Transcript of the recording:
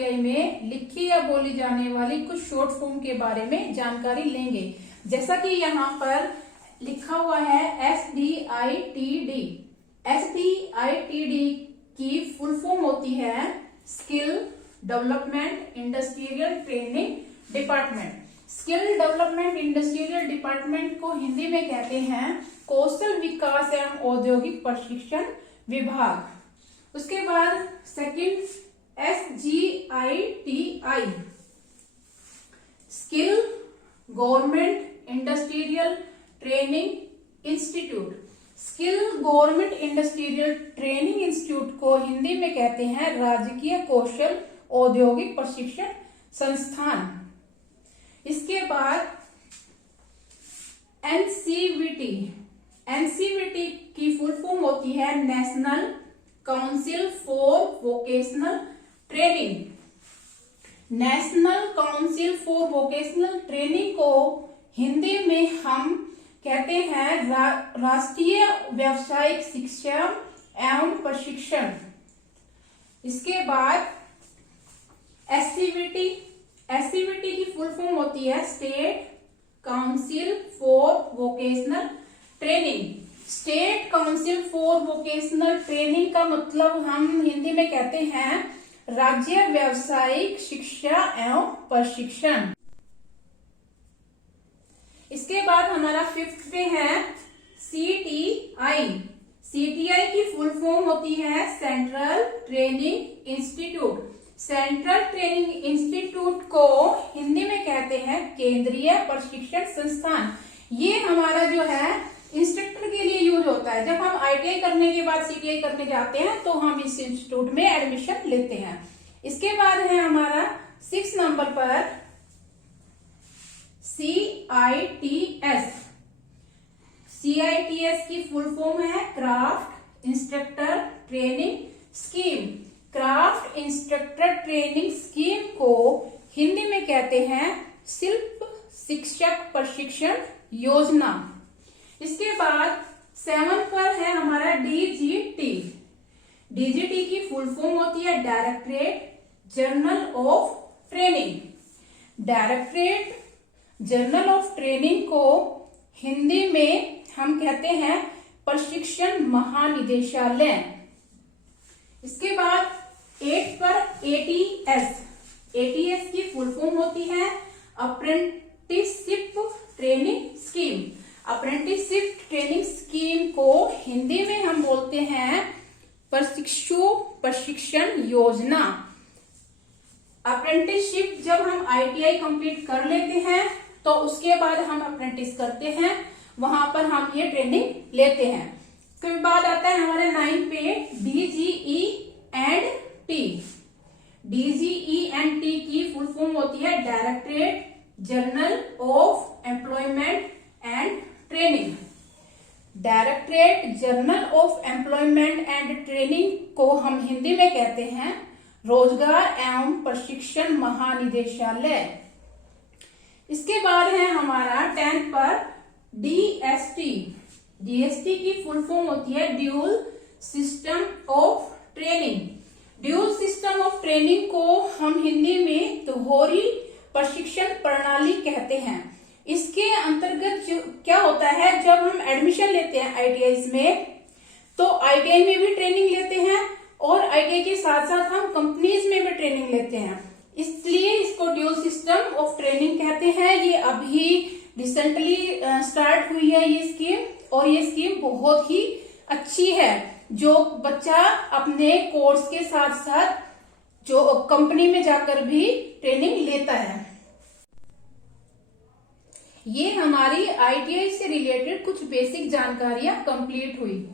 ITI में लिखी या बोली जाने वाली कुछ शॉर्ट फॉर्म के बारे में जानकारी लेंगे। जैसा कि यहाँ पर लिखा हुआ है SDITD। SDITD की फुल फॉर्म होती है skill development industrial training department. Skill development industrial department को हिंदी में कहते हैं कौशल विकास एवं औद्योगिक प्रशिक्षण विभाग। उसके बाद second SGITI skill government industrial training institute. Skill government industrial training institute को हिंदी में कहते हैं राजकीय कौशल औद्योगिक प्रशिक्षण संस्थान। इसके बाद NCVT की फुल फॉर्म होती है national council for vocational training. National council for vocational training को हिंदी में हम कहते हैं राष्ट्रीय व्यावसायिक शिक्षा एवं प्रशिक्षण। इसके बाद SCVT की फुल फॉर्म होती है state council for vocational training. State council for vocational training का मतलब हम हिंदी में कहते हैं राज्य व्यावसायिक शिक्षा एवं प्रशिक्षण। इसके बाद हमारा फिफ्थ पे है CTI। CTI की फुल फॉर्म होती है central training institute. Central training institute को हिंदी में कहते हैं केंद्रीय प्रशिक्षण संस्थान। ये हमारा जो है इंस्ट्रक्टर के लिए यूज होता है। जब हम ITI करने के बाद CTI करने जाते हैं तो हम इस इंस्टीट्यूट में एडमिशन लेते हैं। इसके बाद है हमारा 6 नंबर पर CITS। CITS की फुल फॉर्म है craft instructor training scheme. Craft instructor training scheme को हिंदी में कहते हैं शिल्प शिक्षक प्रशिक्षण योजना। इसके बाद 7 पर है हमारा DGT। DGT की फुल फॉर्म होती है directorate journal of training. Directorate journal of training को हिंदी में हम कहते हैं प्रशिक्षण महानिदेशालय। इसके बाद 8 पर ATS। ATS की फुल फॉर्म होती है apprenticeship training scheme. Apprenticeship training scheme को हिंदी में हम बोलते हैं प्रशिक्षु प्रशिक्षण योजना। अप्रेंटिसशिप जब हम ITI कंप्लीट कर लेते हैं तो उसके बाद हम अप्रेंटिस करते हैं, वहां पर हम ये ट्रेनिंग लेते हैं। फिर बाद आता है हमारे 9 पे DGE&T। DGE&T की फुल फॉर्म होती है directorate journal of employment and training. Directorate journal of employment and training को हम हिंदी में कहते हैं रोजगार एवं प्रशिक्षण महानिदेशालय। इसके बाद है हमारा 10 पर DST। DST की फुल फॉर्म होती है dual system of training. Dual system of training को हम हिंदी में दोहरी प्रशिक्षण प्रणाली कहते हैं। इसके अंतर्गत क्या होता है, जब हम एडमिशन लेते हैं ITI में तो ITI में भी ट्रेनिंग लेते हैं और ITI के साथ साथ हम कंपनीज में भी ट्रेनिंग लेते हैं, इसलिए इसको ड्यूल सिस्टम ऑफ ट्रेनिंग कहते हैं। ये अभी रिसेंटली स्टार्ट हुई है ये स्कीम, और ये स्कीम बहुत ही अच्छी है। जो बच्चा अपने कोर्स के साथ साथ जो कंपनी में जाकर भी ट्रेनिंग लेता है। ये हमारी ITI से रिलेटेड कुछ बेसिक जानकारियां कंप्लीट हुई।